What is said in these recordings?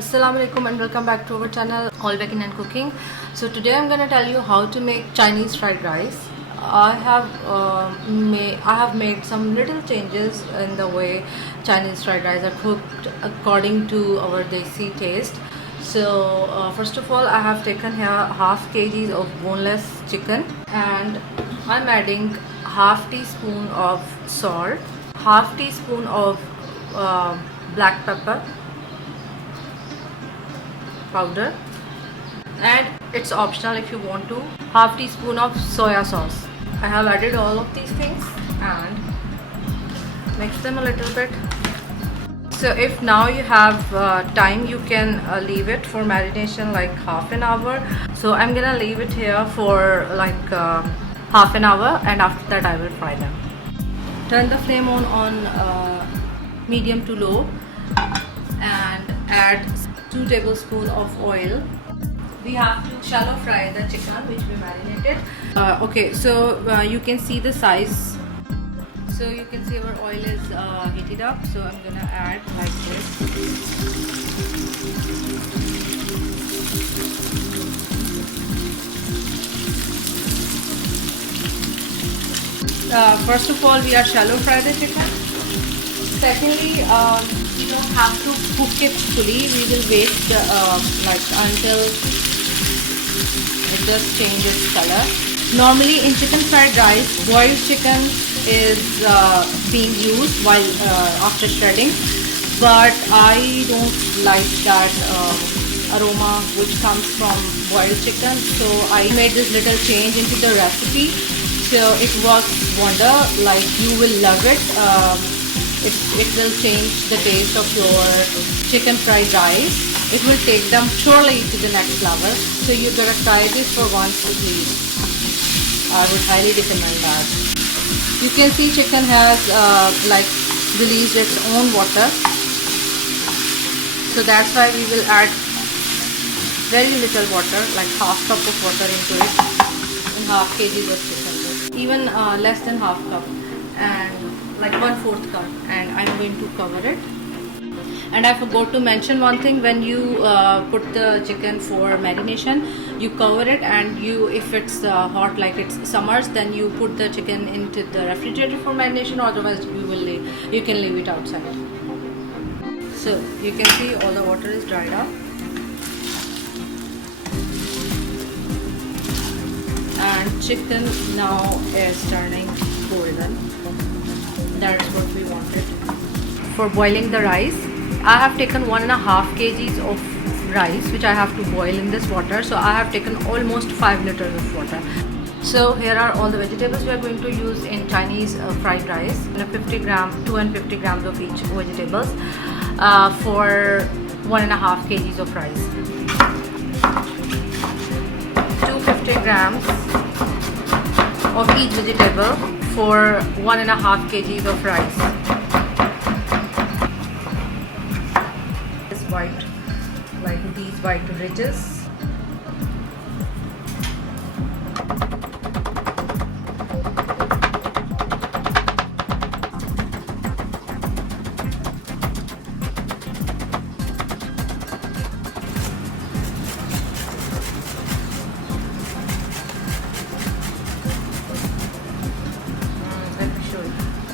Assalamualaikum and welcome back to our channel AllBaking&Cooking. So today I'm gonna tell you how to make Chinese fried rice. I have made some little changes in the way Chinese fried rice are cooked according to our desi taste. So first of all, I have taken here half kg of boneless chicken, and I'm adding half teaspoon of salt, half teaspoon of black pepper powder, and it's optional if you want to, half teaspoon of soya sauce. I have added all of these things and mix them a little bit. So if now you have time, you can leave it for marination like half an hour. So I'm gonna leave it here for like half an hour, and after that I will fry them. Turn the flame on medium to low and add 2 tablespoons of oil. We have to shallow fry the chicken which we marinated. Okay, so you can see the size. So you can see our oil is heated up. So I'm gonna add like this. First of all, we are shallow fry the chicken. Secondly, we don't have to cook it fully. We will wait like until it just changes color. Normally in chicken fried rice, boiled chicken is being used while after shredding, but I don't like that aroma which comes from boiled chicken. So I made this little change into the recipe. So it works wonder. Like, you will love it. It will change the taste of your chicken fried rice. It will take them surely to the next level. So you gotta try this for once at least. I would highly recommend that. You can see chicken has like released its own water. So that's why we will add very little water, like half cup of water into it in half kg of chicken. Even less than half cup, and like 1/4 cup, and I'm going to cover it. And I forgot to mention one thing: when you put the chicken for marination, you cover it, and if it's hot, like it's summers, then you put the chicken into the refrigerator for marination. Otherwise, you can leave it outside. So you can see all the water is dried up, and chicken now is turning golden. That's what we wanted. For boiling the rice, I have taken 1.5 kgs of rice which I have to boil in this water. So I have taken almost 5 liters of water. So here are all the vegetables we are going to use in Chinese fried rice. 250 grams of each vegetables for 1.5 kgs of rice. 250 grams of each vegetable for 1.5 kgs of rice. This white, like these white ridges.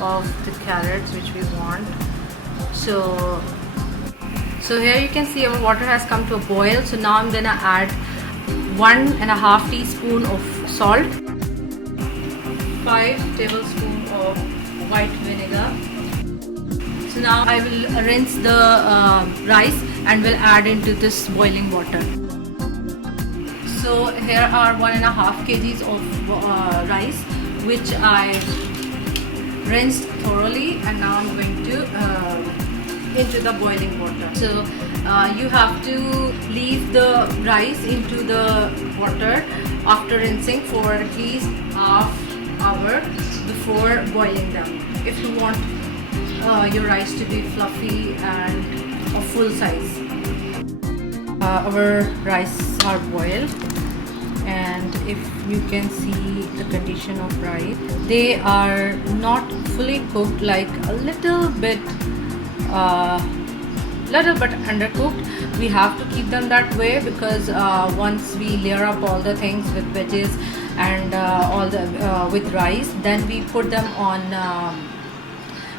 Of the carrots which we want. So here you can see our water has come to a boil. So now I'm gonna add 1.5 teaspoon of salt, 5 tablespoons of white vinegar. So now I will rinse the rice and will add into this boiling water. So here are 1.5 kgs of rice which I rinsed thoroughly, and now I'm going to into the boiling water. So you have to leave the rice into the water after rinsing for at least half hour before boiling them, if you want your rice to be fluffy and of full size. Our rice are boiled, and if you can see the condition of rice, they are not fully cooked, like a little bit little bit undercooked. We have to keep them that way because once we layer up all the things with veggies and all the with rice, then we put them on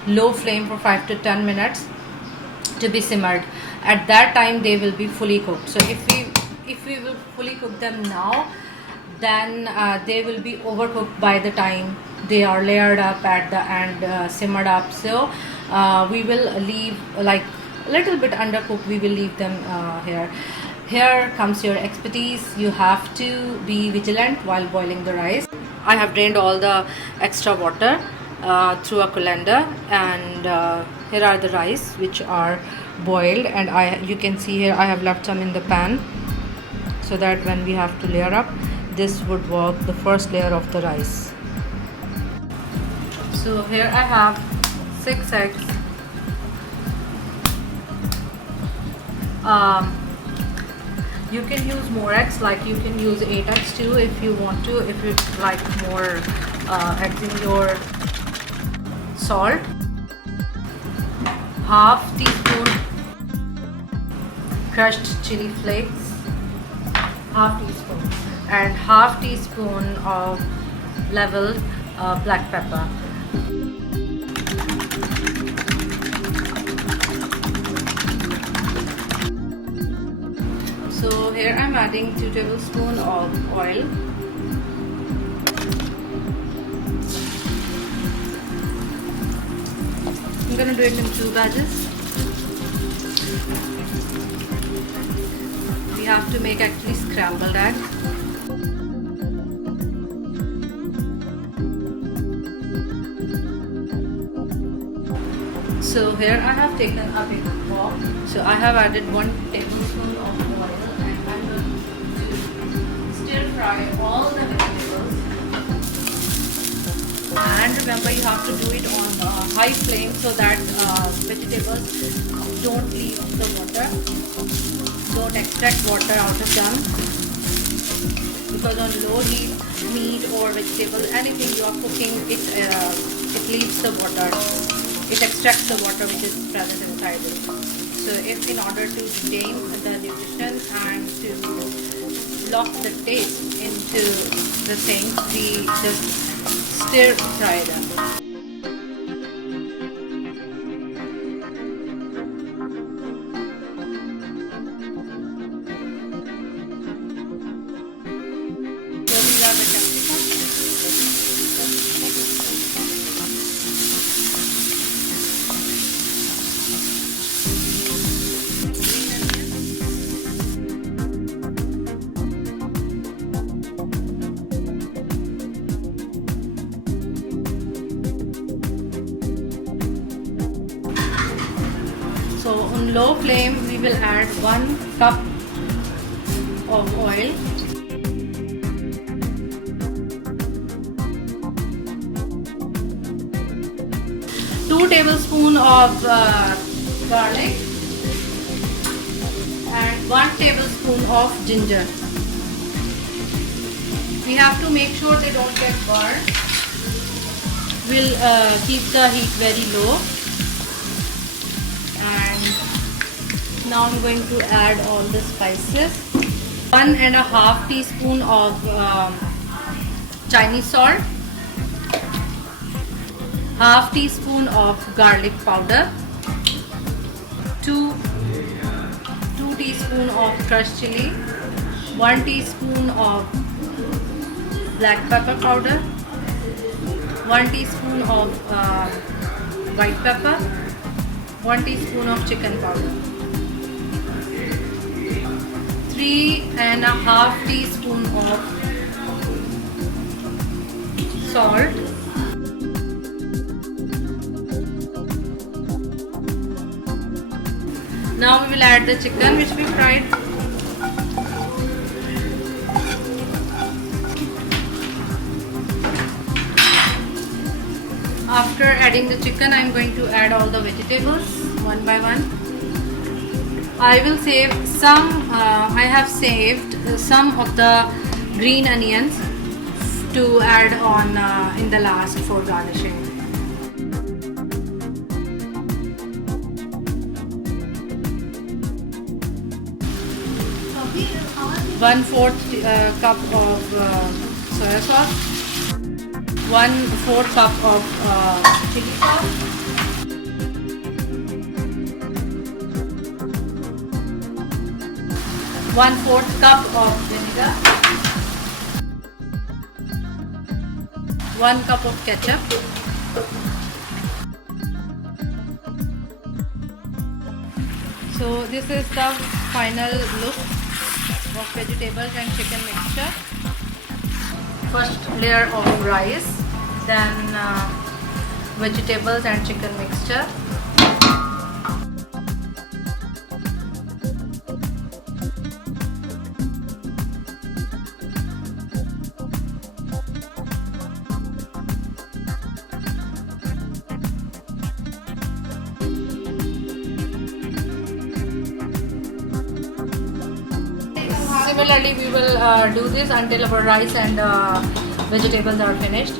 low flame for 5 to 10 minutes to be simmered. At that time they will be fully cooked. So if we will fully cook them now, then they will be overcooked by the time they are layered up at the end, simmered up. So we will leave like a little bit undercooked, we will leave them here. Here comes your expertise. You have to be vigilant while boiling the rice. I have drained all the extra water through a colander, and here are the rice which are boiled, and you can see here I have left some in the pan so that when we have to layer up, this would work the first layer of the rice. So here I have 6 eggs. You can use more eggs, like you can use 8 eggs too if you want to, if you like more eggs in your salt. Half teaspoon crushed chili flakes, half teaspoon, and half teaspoon of leveled black pepper. So here I'm adding 2 tablespoons of oil. I'm gonna do it in 2 batches. We have to make actually scrambled egg. So here I have taken a big bowl. So I have added 1 tablespoon of oil, and I'm going to stir fry all the vegetables. And remember, you have to do it on high flame so that vegetables don't leave the water, don't extract water out of them, because on low heat, meat or vegetable, anything you are cooking, it leaves the water, it extracts the water which is present inside it. So if in order to retain the nutrition and to lock the taste into the things, we just stir fry them. So on low flame we will add 1 cup of oil, two tablespoons of garlic, and 1 tablespoon of ginger. We have to make sure they don't get burned. We'll keep the heat very low. And now I'm going to add all the spices. 1.5 teaspoon of Chinese salt, half teaspoon of garlic powder, 2 teaspoon of crushed chili, 1 teaspoon of black pepper powder, 1 teaspoon of white pepper, 1 teaspoon of chicken powder, 3.5 teaspoon of salt, now we will add the chicken which we fried. After adding the chicken, I am going to add all the vegetables one by one. I will save some, I have saved some of the green onions to add on in the last for garnishing. So 1/4 cup of soya sauce, 1/4 cup of chili sauce, 1/4 cup of vinegar, 1 cup of ketchup, so this is the final look of vegetables and chicken mixture. First layer of rice, then vegetables and chicken mixture, similarly we will do this until our rice and vegetables are finished.